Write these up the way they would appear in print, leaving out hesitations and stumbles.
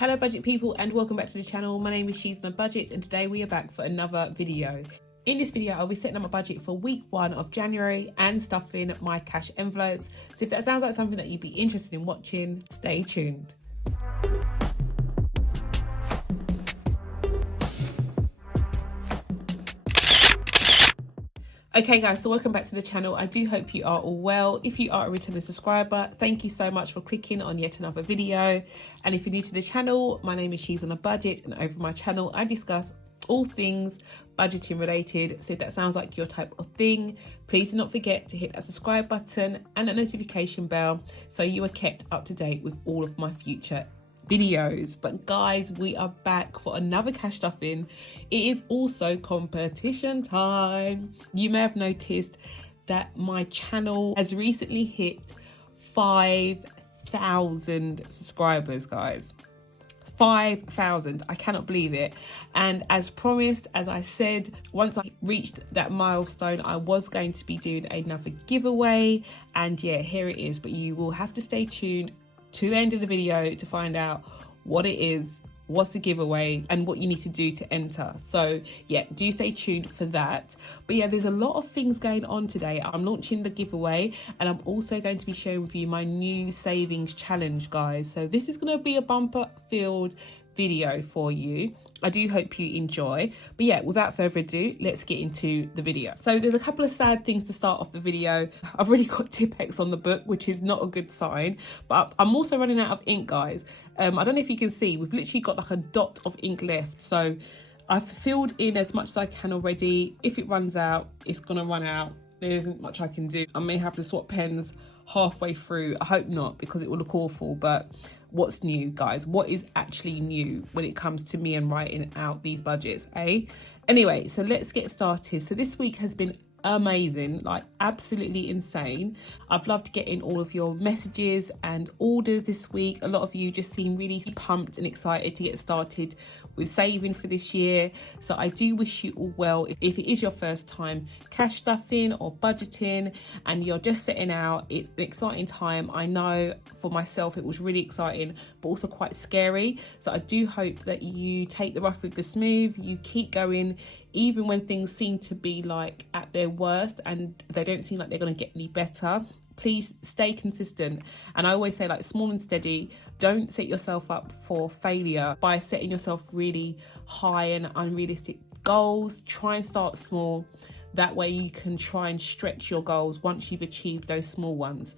Hello budget people and welcome back to the channel. My name is She's on a Budget and today we are back for another video. In this video I'll be setting up my budget for week 1 of January and stuffing my cash envelopes. So if that sounds like something that you'd be interested in watching, stay tuned. Okay guys, so welcome back to the channel. I do hope you are all well. If you are a returning subscriber, thank you so much for clicking on yet another video. And if you're new to the channel, my name is She's on a Budget and over my channel I discuss all things budgeting related. So if that sounds like your type of thing, please do not forget to hit that subscribe button and that notification bell so you are kept up to date with all of my future videos. But guys, we are back for another cash stuffing. It is also competition time. You may have noticed that my channel has recently hit 5,000 subscribers, guys. 5,000. I cannot believe it. And as promised, as I said, once I reached that milestone, I was going to be doing another giveaway. And yeah, here it is. But you will have to stay tuned to the end of the video to find out what it is, what's the giveaway, and what you need to do to enter. So yeah, do stay tuned for that. But yeah, there's a lot of things going on today. I'm launching the giveaway and I'm also going to be sharing with you my new savings challenge, guys. So this is going to be a bumper filled video for you. I do hope you enjoy. But yeah, without further ado, let's get into the video. So there's a couple of sad things to start off the video. I've already got Tipp-Ex on the book, which is not a good sign. But I'm also running out of ink, guys. I don't know if you can see, we've literally got like a dot of ink left. So I've filled in as much as I can already. If it runs out, it's gonna run out. There isn't much I can do. I may have to swap pens halfway through. I hope not, because it will look awful. But what's new, guys? What is actually new when it comes to me and writing out these budgets, eh? Anyway, so let's get started. So this week has been amazing, like absolutely insane. I've loved getting all of your messages and orders this week. A lot of you just seem really pumped and excited to get started with saving for this year. So I do wish you all well. If it is your first time cash stuffing or budgeting and you're just setting out, it's an exciting time. I know for myself it was really exciting but also quite scary. So I do hope that you take the rough with the smooth, you keep going even when things seem to be like at their worst and they don't seem like they're going to get any better. Please stay consistent. And I always say, like, small and steady. Don't set yourself up for failure by setting yourself really high and unrealistic goals. Try and start small. That way you can try and stretch your goals once you've achieved those small ones.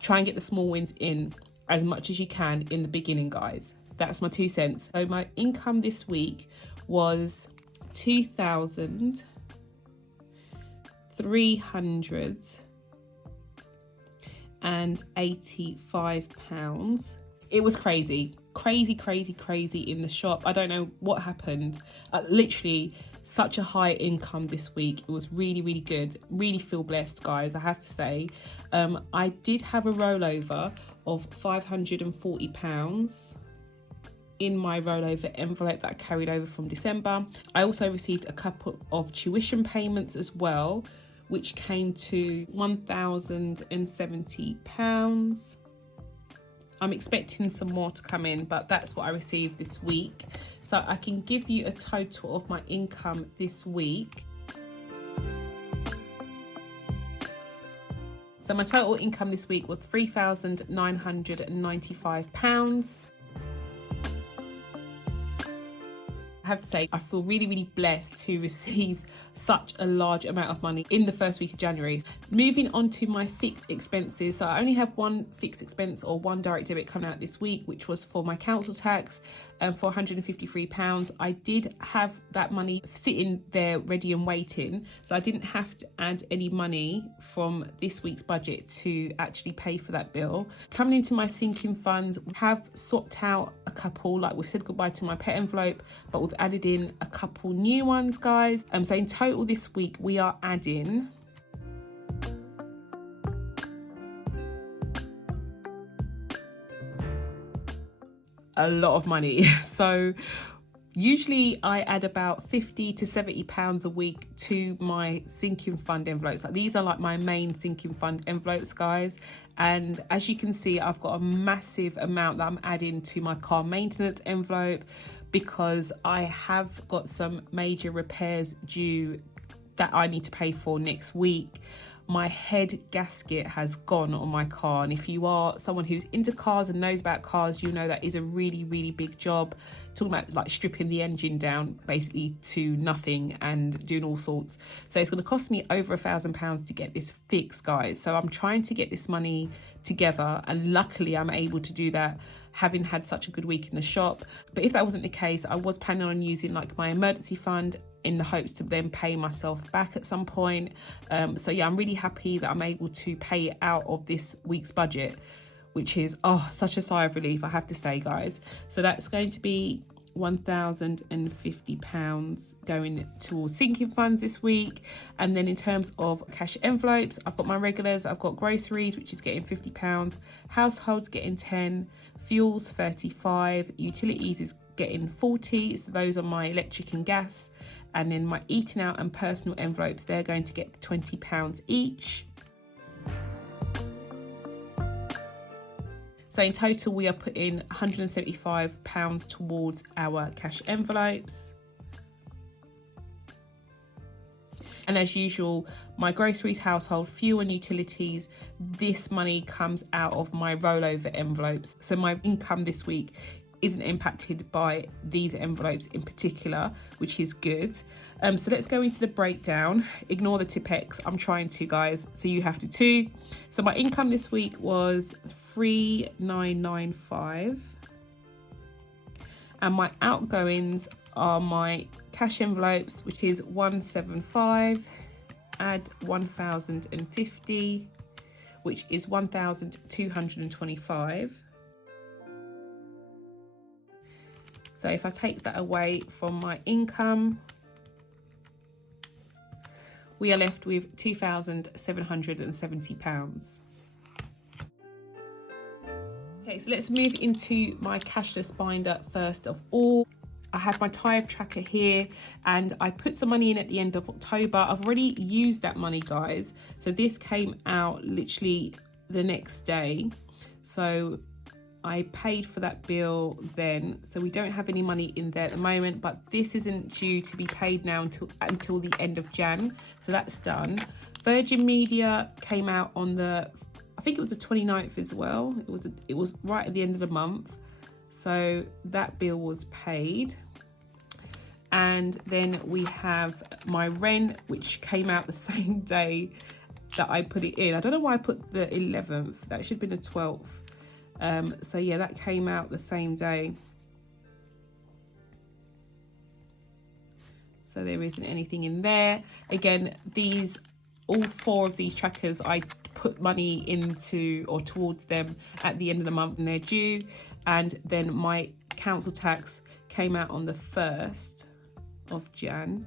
Try and get the small wins in as much as you can in the beginning, guys. That's my 2 cents. So my income this week was £2,385. It was crazy in the shop. I don't know what happened. Literally such a high income this week. It was really good. Really feel blessed, guys, I have to say. I did have a rollover of £540 in my rollover envelope that I carried over from December. I also received a couple of tuition payments as well, which came to £1,070. I'm expecting some more to come in, but that's what I received this week. So I can give you a total of my income this week. So my total income this week was £3,995. I have to say, I feel really blessed to receive such a large amount of money in the first week of January. Moving on to my fixed expenses. So I only have one fixed expense or one direct debit coming out this week, which was for my council tax for £153. I did have that money sitting there ready and waiting. So I didn't have to add any money from this week's budget to actually pay for that bill. Coming into my sinking funds, we have swapped out a couple, like we've said goodbye to my pet envelope, but we've added in a couple new ones, guys. So in total this week we are adding a lot of money. So Usually I add about £50 to £70 a week to my sinking fund envelopes. Like, these are like my main sinking fund envelopes, guys. And as you can see, I've got a massive amount that I'm adding to my car maintenance envelope, because I have got some major repairs due that I need to pay for next week. My head gasket has gone on my car, and if you are someone who's into cars and knows about cars, you know that is a really, really big job. Talking about like stripping the engine down basically to nothing and doing all sorts. So it's going to cost me over £1,000 to get this fixed, guys. So I'm trying to get this money together, and luckily I'm able to do that, having had such a good week in the shop. But if that wasn't the case, I was planning on using like my emergency fund in the hopes to then pay myself back at some point. So yeah, I'm really happy that I'm able to pay it out of this week's budget, which is such a sigh of relief, I have to say, guys. So that's going to be £1,050 going towards sinking funds this week. And then in terms of cash envelopes, I've got my regulars, I've got groceries, which is getting £50, households getting 10, fuels 35, utilities is getting 40, so those are my electric and gas. And then my eating out and personal envelopes, they're going to get £20 each. So in total, we are putting £175 towards our cash envelopes. And as usual, my groceries, household, fuel and utilities, this money comes out of my rollover envelopes. So my income this week isn't impacted by these envelopes in particular, which is good. So let's go into the breakdown. Ignore the Tipex, I'm trying to, guys, so you have to too. So my income this week was 3,995, and my outgoings are my cash envelopes, which is 175, add 1,050, which is 1,225. So if I take that away from my income, we are left with £2,770. Okay, so let's move into my cashless binder first of all. I have my tithe tracker here, and I put some money in at the end of October. I've already used that money, guys. So this came out literally the next day. So I paid for that bill then, so we don't have any money in there at the moment, but this isn't due to be paid now until the end of Jan, so that's done. Virgin Media came out on the, I think it was the 29th as well. It was right at the end of the month, so that bill was paid. And then we have my rent, which came out the same day that I put it in. I don't know why I put the 11th, that should have been the 12th. So yeah, that came out the same day. So there isn't anything in there. Again, all four of these trackers, I put money into or towards them at the end of the month and they're due. And then my council tax came out on the 1st of Jan.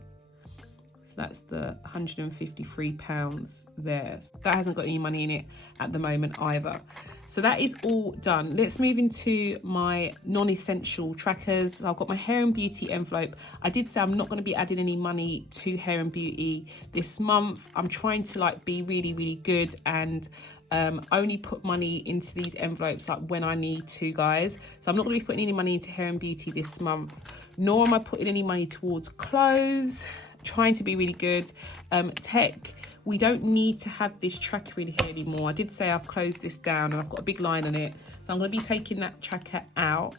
So that's the £153 there. That hasn't got any money in it at the moment either. So that is all done. Let's move into my non-essential trackers. So I've got my hair and beauty envelope. I did say I'm not going to be adding any money to hair and beauty this month. I'm trying to be really, really good and only put money into these envelopes when I need to, guys. So I'm not going to be putting any money into hair and beauty this month, nor am I putting any money towards clothes. Trying to be really good. Tech, we don't need to have this tracker in here anymore. I did say I've closed this down and I've got a big line on it, so I'm going to be taking that tracker out.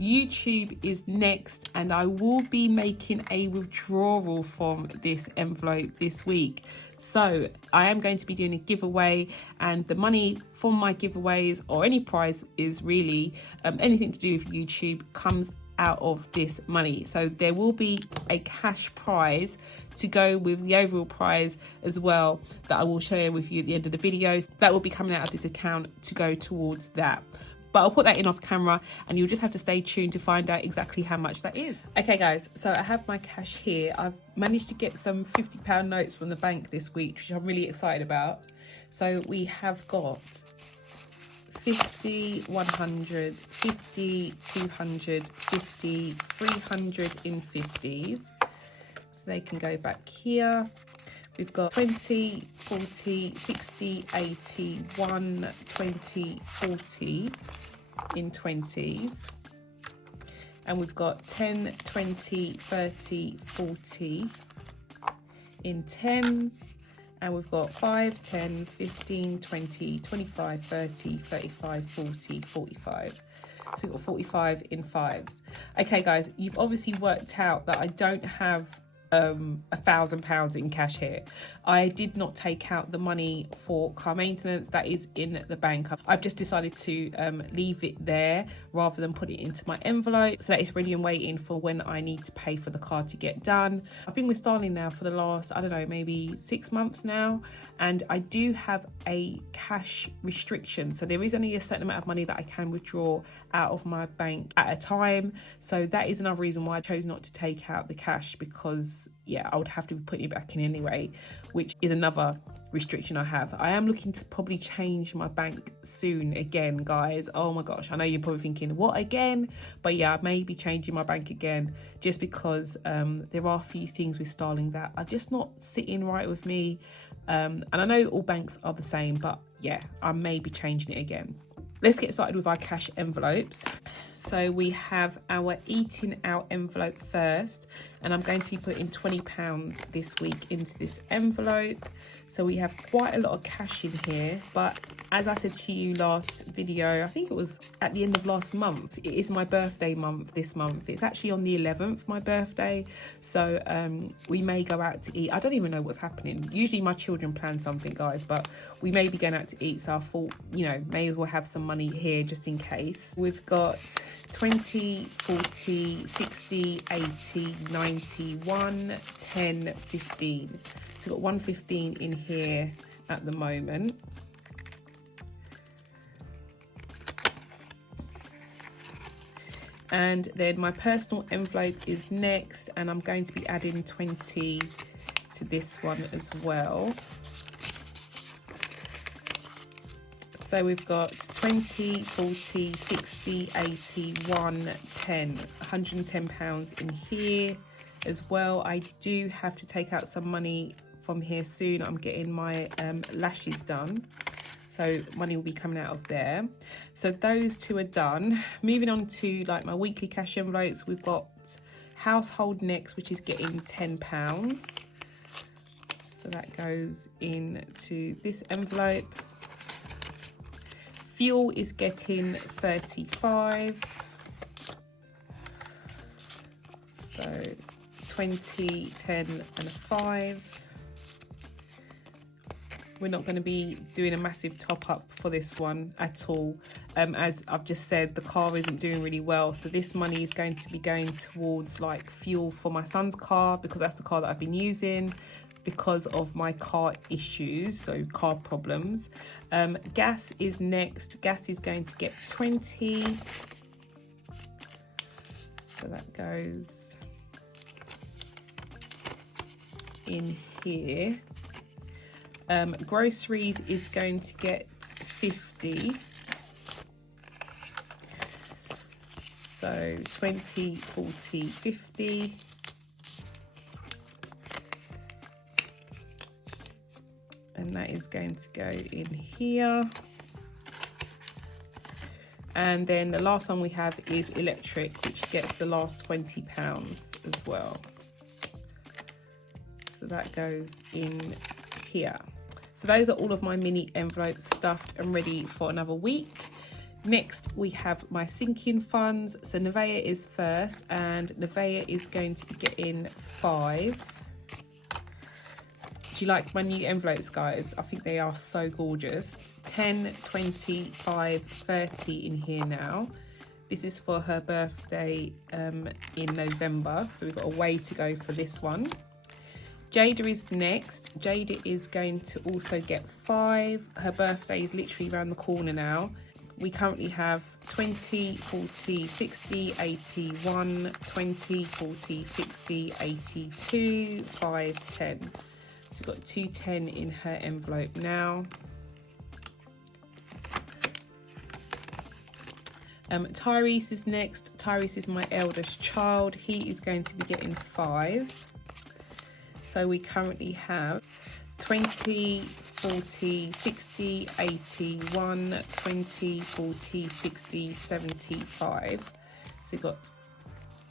YouTube is next, and I will be making a withdrawal from this envelope this week. So I am going to be doing a giveaway, and the money from my giveaways or any prize is really anything to do with YouTube comes out of this money. So there will be a cash prize to go with the overall prize as well that I will share with you at the end of the videos. That will be coming out of this account to go towards that. But I'll put that in off camera and you'll just have to stay tuned to find out exactly how much that is. Okay guys, so I have my cash here. I've managed to get some £50 notes from the bank this week, which I'm really excited about. So we have got 50, 100, 50, 200, 50, 300 in 50s. So they can go back here. We've got 20, 40, 60, 80, 1, 20, 40 in 20s. And we've got 10, 20, 30, 40 in 10s. And we've got 5, 10, 15, 20, 25, 30, 35, 40, 45. So we've got 45 in 5s. Okay, guys, you've obviously worked out that I don't have £1,000 in cash here. I did not take out the money for car maintenance that is in the bank. I've just decided to leave it there rather than put it into my envelope, so that it's ready and waiting for when I need to pay for the car to get done. I've been with Starling now for the last, I don't know, maybe 6 months now, and I do have a cash restriction, so there is only a certain amount of money that I can withdraw out of my bank at a time. So that is another reason why I chose not to take out the cash, because yeah, I would have to be putting it back in anyway, which is another restriction I have. I am looking to probably change my bank soon again, guys. Oh my gosh, I know you're probably thinking, what again? But yeah, I may be changing my bank again, just because there are a few things with Starling that are just not sitting right with me. And I know all banks are the same, but yeah, I may be changing it again. Let's get started with our cash envelopes. So we have our eating out envelope first, and I'm going to be putting £20 this week into this envelope. So we have quite a lot of cash in here, but as I said to you last video, I think it was at the end of last month, it is my birthday month this month. It's actually on the 11th, my birthday. So we may go out to eat. I don't even know what's happening. Usually my children plan something, guys, but we may be going out to eat. So I thought, you know, may as well have some money here just in case. We've got 20, 40, 60, 80, 90, 1, 10, 15. So we've got 115 in here at the moment. And then my personal envelope is next, and I'm going to be adding 20 to this one as well. So we've got 20, 40, 60, 80, 1, 10, £110 in here as well. I do have to take out some money from here soon. I'm getting my lashes done, so money will be coming out of there. So those two are done. Moving on to like my weekly cash envelopes, we've got household next, which is getting £10. So that goes into this envelope. Fuel is getting 35. So 20, 10 and a 5. We're not going to be doing a massive top up for this one at all. As I've just said, the car isn't doing really well, so this money is going to be going towards like fuel for my son's car, because that's the car that I've been using because of my car issues, so car problems. Gas is next. Gas is going to get 20. So that goes in here. Groceries is going to get 50. So 20, 40, 50. And that is going to go in here. And then the last one we have is electric, which gets the last £20 as well. So that goes in here. So those are all of my mini envelopes stuffed and ready for another week. Next, we have my sinking funds. So Nevaeh is first, and Nevaeh is going to be getting 5. Do you like my new envelopes, guys? I think they are so gorgeous. 10, 20, 5, 30 in here now. This is for her birthday in November, so we've got a way to go for this one. Jada is next. Jada is going to also get 5. Her birthday is literally around the corner now. We currently have 20, 40, 60, 80, 1, 20, 40, 60, 80, 2, 5, 10. So we've got 210 in her envelope now. Tyrese is next. Tyrese is my eldest child. He is going to be getting 5. So we currently have 20, 40, 60, 80, 1, 20, 40, 60, 75. So we've got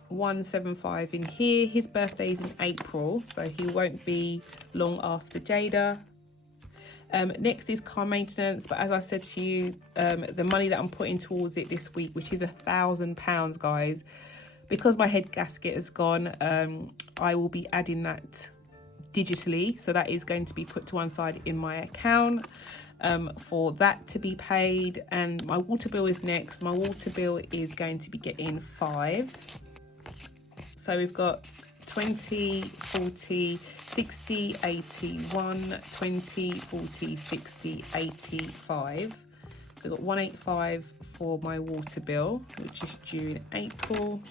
175 in here. His birthday is in April, so he won't be long after Jada. Next is car maintenance, but as I said to you, the money that I'm putting towards it this week, which is £1,000, guys, because my head gasket has gone, I will be adding that digitally, so that is going to be put to one side in my account for that to be paid. And my water bill is next. My water bill is going to be getting 5. So we've got 20, 40, 60, 80, 1, 20, 40, 60, 85. So I've got 185 for my water bill, which is due in April.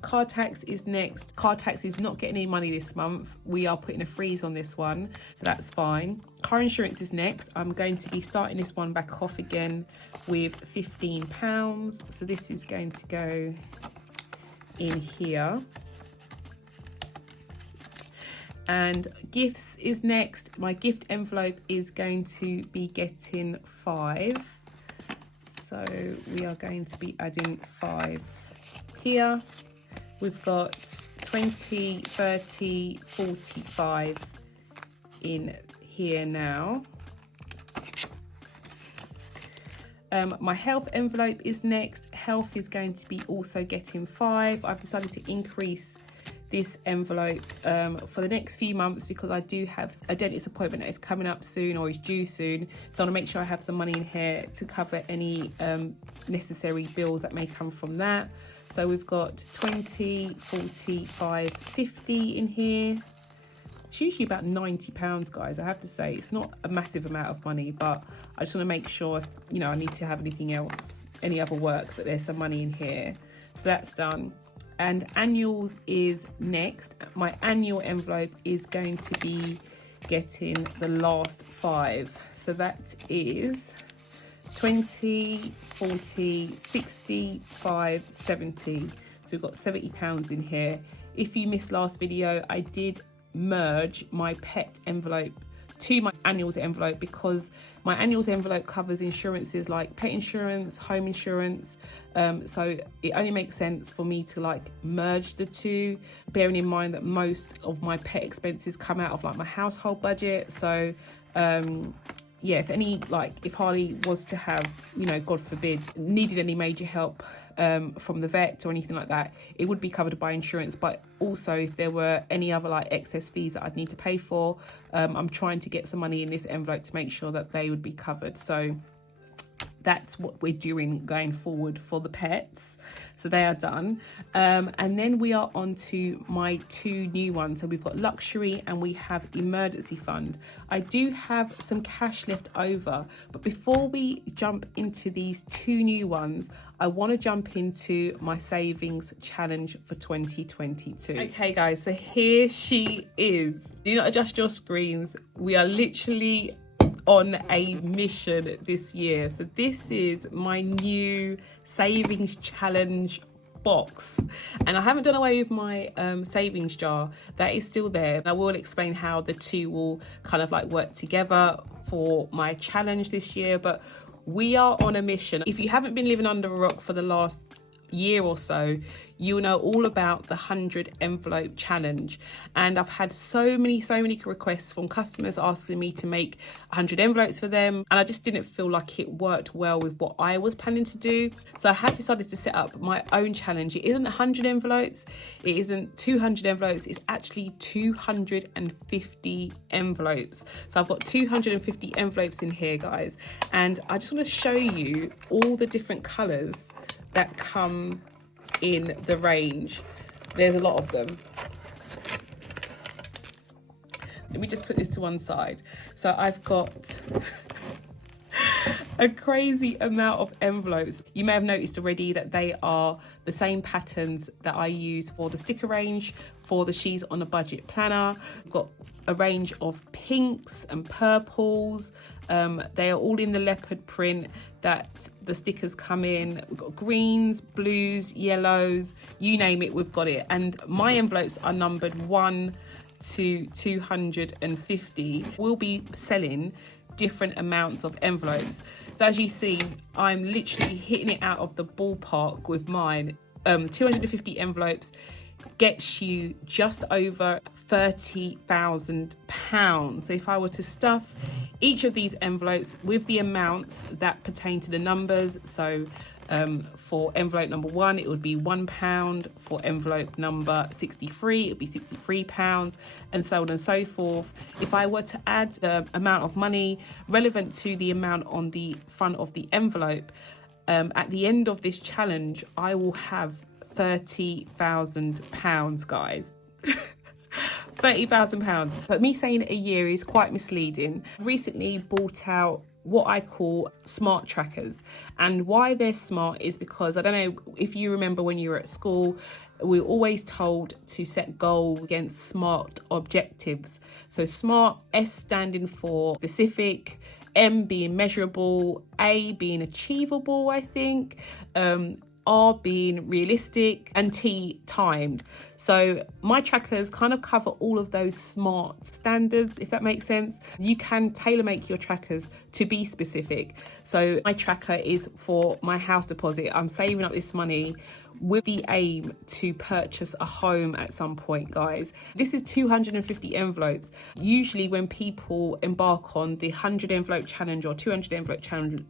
Car tax is next. Car tax is not getting any money this month. We are putting a freeze on this one, so that's fine. Car insurance is next. I'm going to be starting this one back off again with £15. So this is going to go in here. And gifts is next. My gift envelope is going to be getting 5. So we are going to be adding 5 here. We've got 20, 30, 45 in here now. My health envelope is next. Health is going to be also getting 5. I've decided to increase this envelope for the next few months because I do have a dentist appointment that is coming up soon or is due soon, so I want to make sure I have some money in here to cover any necessary bills that may come from that. So we've got 20, 45, 50 in here. It's usually about £90, guys. I have to say it's not a massive amount of money, but I just want to make sure, you know, I need to have anything else, any other work, that there's some money in here. So that's done. And annuals is next. My annual envelope is going to be getting the last 5. So that is 20, 40, 60, 5, 70. So we've got £70 in here. If you missed last video, I did merge my pet envelope to my annuals envelope because my annuals envelope covers insurances like pet insurance, home insurance. So it only makes sense for me to like merge the two, bearing in mind that most of my pet expenses come out of like my household budget. So yeah, if Harley was to have, you know, God forbid, needed any major help from the vet or anything like that, it would be covered by insurance. But also if there were any other like excess fees that I'd need to pay for, I'm trying to get some money in this envelope to make sure that they would be covered. So that's what we're doing going forward for the pets. So they are done. And then we are on to my 2 new ones. So we've got luxury and we have emergency fund. I do have some cash left over, but before we jump into these 2 new ones, I want to jump into my savings challenge for 2022. Okay guys, so here she is. Do not adjust your screens. We are literally on a mission this year. So this is my new savings challenge box, and I haven't done away with my savings jar. That is still there, and I will explain how the two will kind of like work together for my challenge this year. But we are on a mission. If you haven't been living under a rock for the last year or so, you'll know all about the 100 envelope challenge. And I've had so many requests from customers asking me to make 100 envelopes for them, and I just didn't feel like it worked well with what I was planning to do. So I have decided to set up my own challenge. It isn't 100 envelopes, it isn't 200 envelopes, it's actually 250 envelopes. So I've got 250 envelopes in here, guys, and I just want to show you all the different colours that come in the range. There's a lot of them. Let me just put this to one side. So I've got a crazy amount of envelopes. You may have noticed already that they are the same patterns that I use for the sticker range for the She's on a Budget planner. We've got a range of pinks and purples. They are all in the leopard print that the stickers come in. We've got greens, blues, yellows, you name it, we've got it. And my envelopes are numbered 1 to 250. We'll be selling different amounts of envelopes. So as you see, I'm literally hitting it out of the ballpark with mine. 250 envelopes gets you just over £30,000. So if I were to stuff each of these envelopes with the amounts that pertain to the numbers, so for envelope number 1 it would be £1, for envelope number 63 it would be £63, and so on and so forth. If I were to add the amount of money relevant to the amount on the front of the envelope, at the end of this challenge I will have £30,000, guys. £30,000. But me saying a year is quite misleading. I've recently bought out what I call smart trackers, and why they're smart is because, I don't know if you remember when you were at school, we were always told to set goals against SMART objectives. So SMART, S standing for specific, M being measurable, A being achievable, I think, R being realistic, and T timed. So my trackers kind of cover all of those SMART standards, if that makes sense. You can tailor make your trackers to be specific. So my tracker is for my house deposit. I'm saving up this money with the aim to purchase a home at some point, guys. This is 250 envelopes. Usually when people embark on the 100 envelope challenge or 200 envelope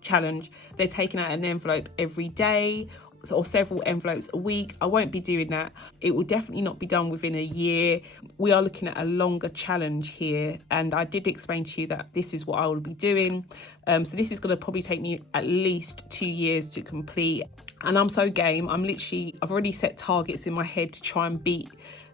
challenge, they're taking out an envelope every day or several envelopes a week. I won't be doing that. It will definitely not be done within a year. We are looking at a longer challenge here, and I did explain to you that this is what I will be doing. So this is going to probably take me at least 2 years to complete, and I'm so game. I've already set targets in my head to try and beat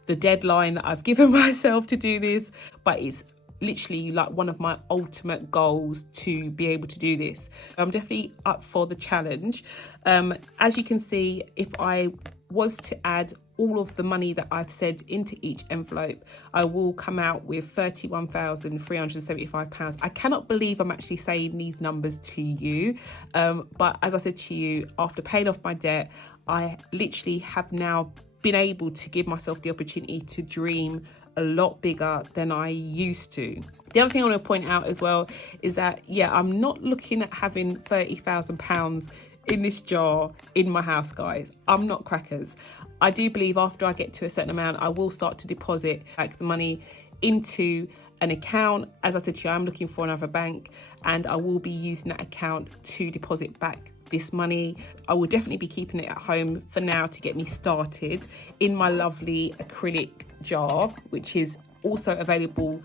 the deadline that I've given myself to do this, but it's literally like one of my ultimate goals to be able to do this. I'm definitely up for the challenge. As you can see, if I was to add all of the money that I've said into each envelope, I will come out with £31,375. I cannot believe I'm actually saying these numbers to you, but as I said to you, after paying off my debt, I literally have now been able to give myself the opportunity to dream a lot bigger than I used to. The other thing I want to point out as well is that, yeah, I'm not looking at having £30,000 in this jar in my house, guys. I'm not crackers. I do believe after I get to a certain amount, I will start to deposit like the money into an account. As I said to you, I'm looking for another bank, and I will be using that account to deposit back this money. I will definitely be keeping it at home for now to get me started in my lovely acrylic jar, which is also available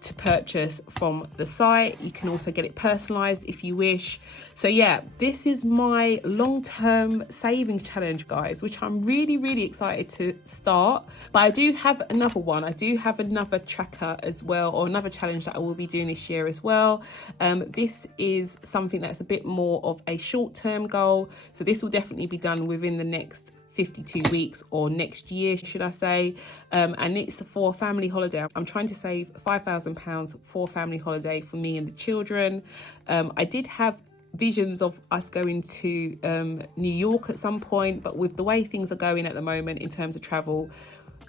to purchase from the site. You can also get it personalized if you wish. So yeah, this is my long-term savings challenge, guys, which I'm really excited to start. But I do have another one. I do have another tracker as well, or another challenge that I will be doing this year as well. This is something that's a bit more of a short-term goal. So this will definitely be done within the next 52 weeks or next year, should I say, and it's for a family holiday. I'm trying to save £5,000 for a family holiday for me and the children. I did have visions of us going to New York at some point, but with the way things are going at the moment in terms of travel,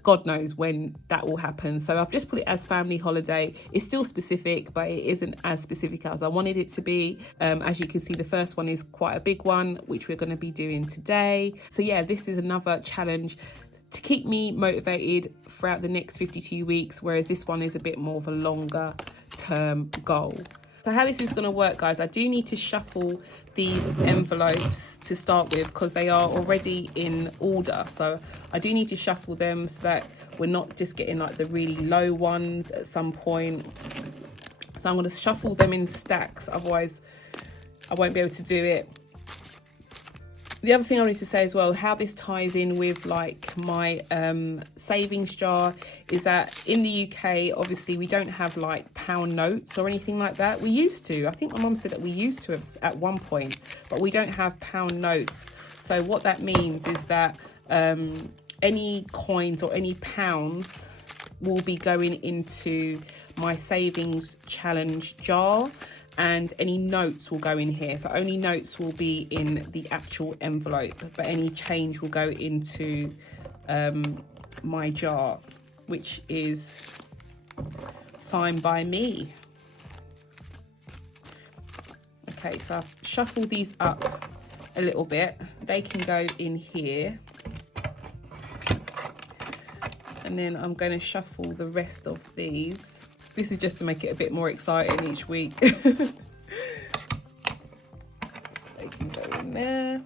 God knows when that will happen. So I've just put it as family holiday. It's still specific, but it isn't as specific as I wanted it to be. As you can see, the first one is quite a big one, which we're going to be doing today. So yeah, this is another challenge to keep me motivated throughout the next 52 weeks, whereas this one is a bit more of a longer term goal. So how this is going to work, guys, I do need to shuffle these envelopes to start with because they are already in order. So I do need to shuffle them so that we're not just getting like the really low ones at some point. So I'm going to shuffle them in stacks, otherwise I won't be able to do it. The other thing I wanted to say as well, how this ties in with like my savings jar, is that in the UK, obviously we don't have like pound notes or anything like that. We used to. I think my mum said that we used to have at one point, but we don't have pound notes. So what that means is that any coins or any pounds will be going into my savings challenge jar, and any notes will go in here. So only notes will be in the actual envelope, but any change will go into my jar, which is fine by me. Okay, so I've shuffled these up a little bit. They can go in here. And then I'm going to shuffle the rest of these. This is just to make it a bit more exciting each week. So they can go in there.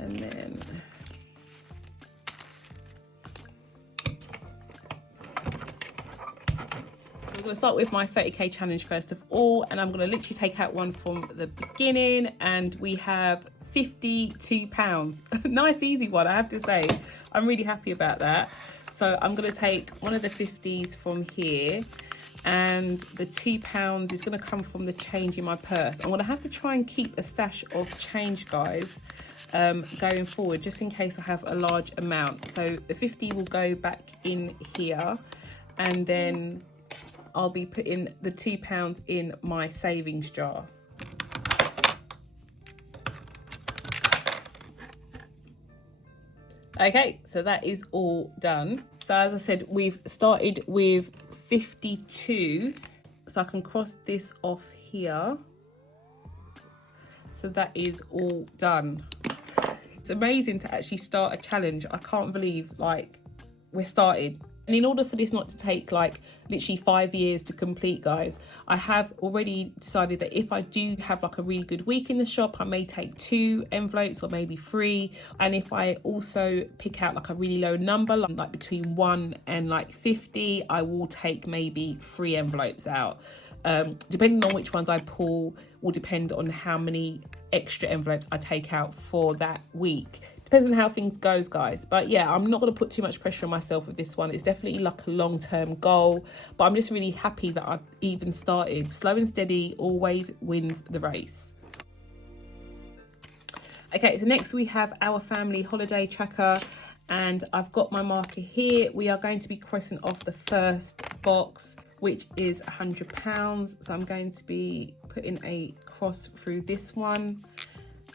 And then we're going to start with my 30k challenge first of all. And I'm going to literally take out one from the beginning. And we have £52. Nice easy one, I have to say. I'm really happy about that. So I'm going to take one of the 50s from here, and the £2 is going to come from the change in my purse. I'm going to have to try and keep a stash of change, guys, going forward, just in case I have a large amount. So the 50 will go back in here, and then I'll be putting the £2 in my savings jar. Okay, so that is all done. So as I said, we've started with 52. So I can cross this off here. So that is all done. It's amazing to actually start a challenge. I can't believe, like, we're started. And in order for this not to take like literally 5 years to complete, guys, I have already decided that if I do have like a really good week in the shop, I may take 2 envelopes or maybe 3. And if I also pick out like a really low number, like between 1 and like 50, I will take maybe 3 envelopes out. Depending on which ones I pull will depend on how many extra envelopes I take out for that week. Depends on how things goes, guys. But yeah, I'm not going to put too much pressure on myself with this one. It's definitely like a long-term goal, but I'm just really happy that I've even started. Slow and steady always wins the race. Okay, so next we have our family holiday tracker, and I've got my marker here. We are going to be crossing off the first box, which is £100. So I'm going to be putting a cross through this one,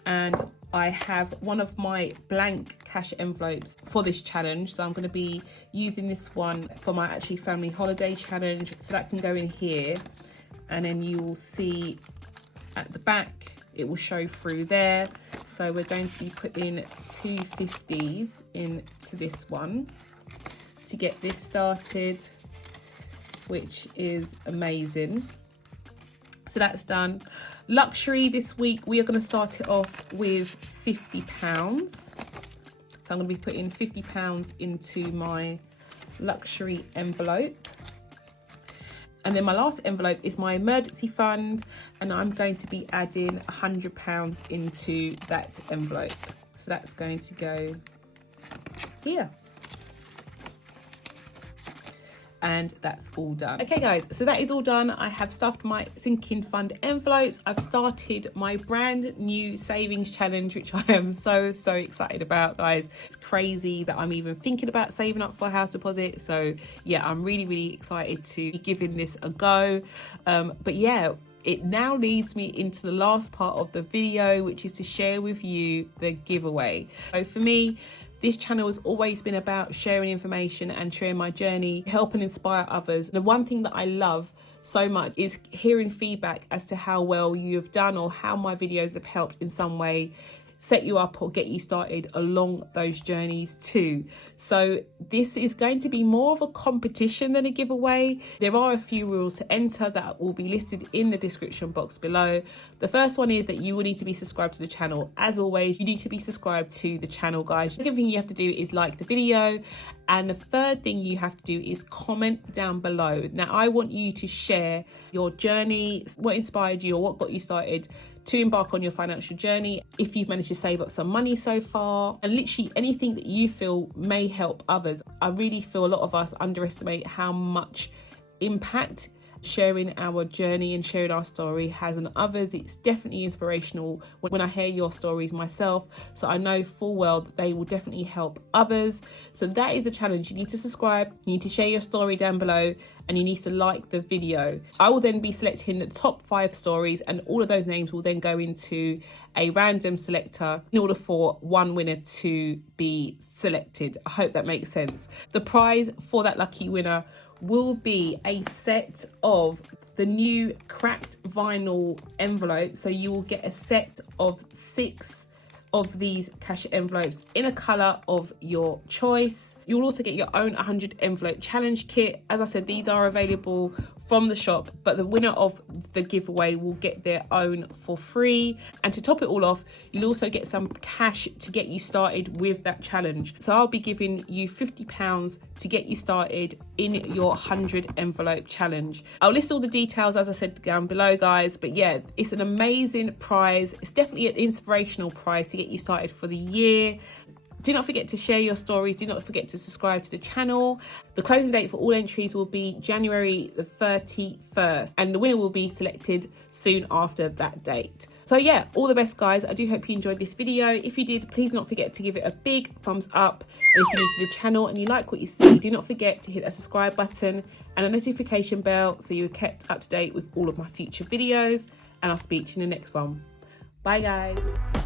and I have one of my blank cash envelopes for this challenge. So I'm going to be using this one for my actually family holiday challenge. So that can go in here, and then you will see at the back, it will show through there. So we're going to be putting 2 50s into this one to get this started, which is amazing. So that's done. Luxury this week, we are going to start it off with £50. So I'm going to be putting £50 into my luxury envelope. And then my last envelope is my emergency fund, and I'm going to be adding £100 into that envelope. So that's going to go here. And that's all done. Okay guys, so that is all done. I have stuffed my sinking fund envelopes. I've started my brand new savings challenge, which I am so excited about, guys. It's crazy that I'm even thinking about saving up for a house deposit. So yeah, I'm really excited to be giving this a go. But yeah, it now leads me into the last part of the video, which is to share with you the giveaway. So for me, this channel has always been about sharing information and sharing my journey, help and inspire others. The one thing that I love so much is hearing feedback as to how well you have done, or how my videos have helped in some way set you up or get you started along those journeys too. So this is going to be more of a competition than a giveaway. There are a few rules to enter that will be listed in the description box below. The first one is that you will need to be subscribed to the channel. As always, you need to be subscribed to the channel, guys. The second thing you have to do is like the video. And the third thing you have to do is comment down below. Now, I want you to share your journey, what inspired you or what got you started to embark on your financial journey, if you've managed to save up some money so far, and literally anything that you feel may help others. I really feel a lot of us underestimate how much impact sharing our journey and sharing our story has on others. It's definitely inspirational when I hear your stories myself, so I know full well that they will definitely help others. So that is a challenge. You need to subscribe, you need to share your story down below, and you need to like the video. I will then be selecting the top 5 stories, and all of those names will then go into a random selector in order for one winner to be selected. I hope that makes sense. The prize for that lucky winner will be a set of the new cracked vinyl envelopes. So you will get a set of 6 of these cash envelopes in a colour of your choice. You'll also get your own 100 envelope challenge kit. As I said, these are available from the shop, but the winner of the giveaway will get their own for free. And to top it all off, you'll also get some cash to get you started with that challenge. So I'll be giving you £50 to get you started in your 100 envelope challenge. I'll list all the details, as I said, down below, guys. But yeah, it's an amazing prize. It's definitely an inspirational prize to get you started for the year. Do not forget to share your stories. Do not forget to subscribe to the channel. The closing date for all entries will be January the 31st, and the winner will be selected soon after that date. So yeah, all the best, guys. I do hope you enjoyed this video. If you did, please don't forget to give it a big thumbs up. And if you're new to the channel and you like what you see, do not forget to hit that subscribe button and a notification bell so you're kept up to date with all of my future videos. And I'll speak to you in the next one. Bye, guys.